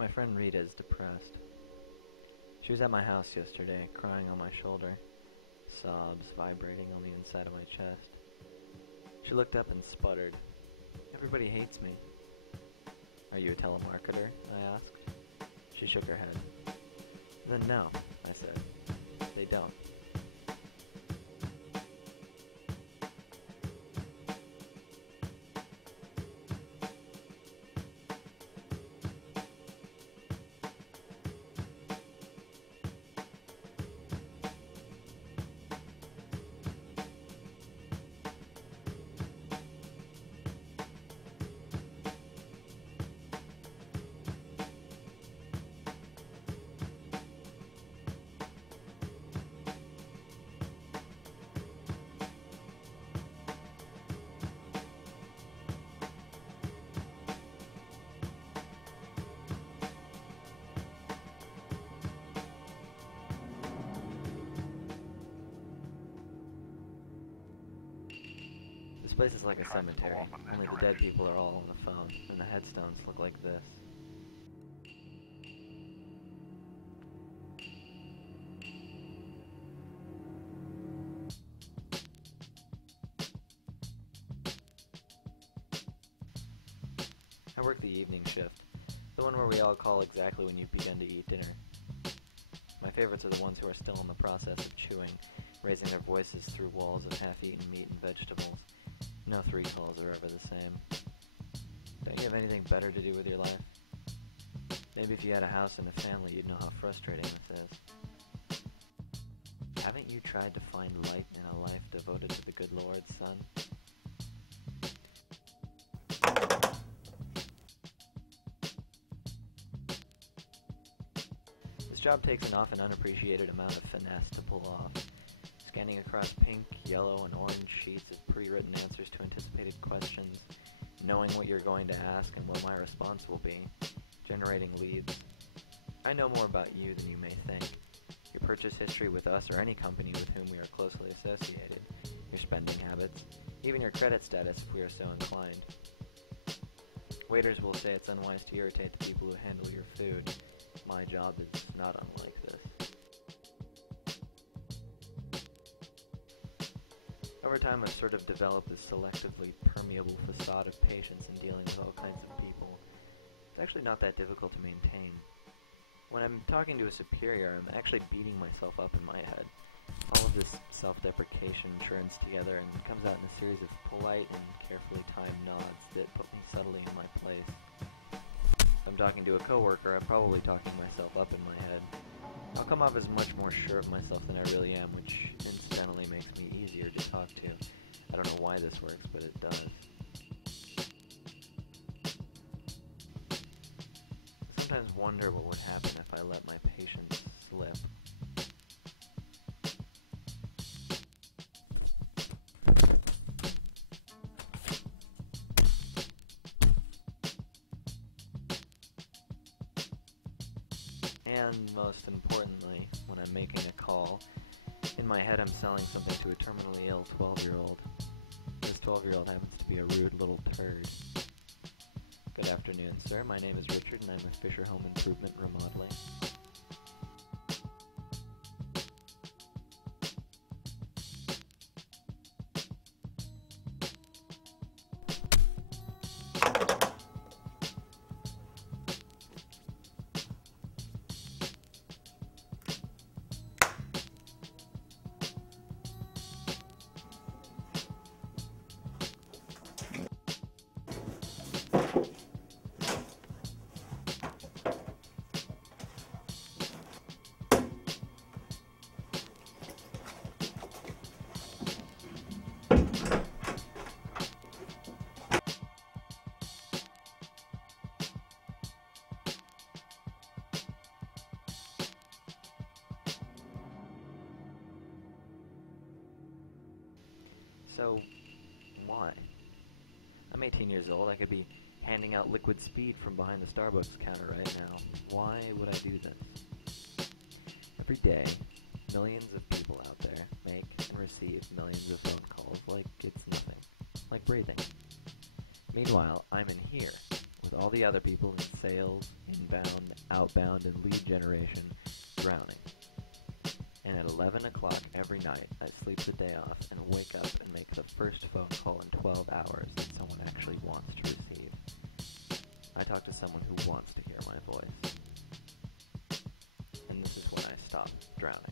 My friend Rita is depressed. She was at my house yesterday, crying on my shoulder, sobs vibrating on the inside of my chest. She looked up and sputtered, "Everybody hates me." "Are you a telemarketer?" I asked. She shook her head. "Then no," I said. "They don't." This place is like a cemetery, only the dead people are all on the phone, and the headstones look like this. I work the evening shift, the one where we all call exactly when you begin to eat dinner. My favorites are the ones who are still in the process of chewing, raising their voices through walls of half-eaten meat and vegetables. No three calls are ever the same. Don't you have anything better to do with your life? Maybe if you had a house and a family, you'd know how frustrating this is. Haven't you tried to find light in a life devoted to the good Lord, son? This job takes an often unappreciated amount of finesse to pull off. Scanning across pink, yellow, and orange sheets of pre-written answers to anticipated questions, knowing what you're going to ask and what my response will be, generating leads. I know more about you than you may think. Your purchase history with us or any company with whom we are closely associated, your spending habits, even your credit status if we are so inclined. Waiters will say it's unwise to irritate the people who handle your food. My job is not unlike this. Over time, I've sort of developed this selectively permeable facade of patience in dealing with all kinds of people. It's actually not that difficult to maintain. When I'm talking to a superior, I'm actually beating myself up in my head. All of this self-deprecation churns together and comes out in a series of polite and carefully timed nods that put me subtly in my place. If I'm talking to a coworker, I'm probably talking myself up in my head. I'll come off as much more sure of myself than I really am, which incidentally makes me easier to talk to. I don't know why this works, but it does. I sometimes wonder what would happen if I let my patience slip. And most importantly, when I'm making a call, in my head I'm selling something to a terminally ill 12-year-old. This 12-year-old happens to be a rude little turd. Good afternoon, sir. My name is Richard, and I'm with Fisher Home Improvement Remodeling. So, why? I'm 18 years old. I could be handing out liquid speed from behind the Starbucks counter right now. Why would I do this? Every day, millions of people out there make and receive millions of phone calls like it's nothing. Like breathing. Meanwhile, I'm in here, with all the other people in sales, inbound, outbound, and lead generation drowning. And at 11 o'clock every night, I sleep the day off and wake up and make the first phone call in 12 hours that someone actually wants to receive. I talk to someone who wants to hear my voice. And this is when I stop drowning.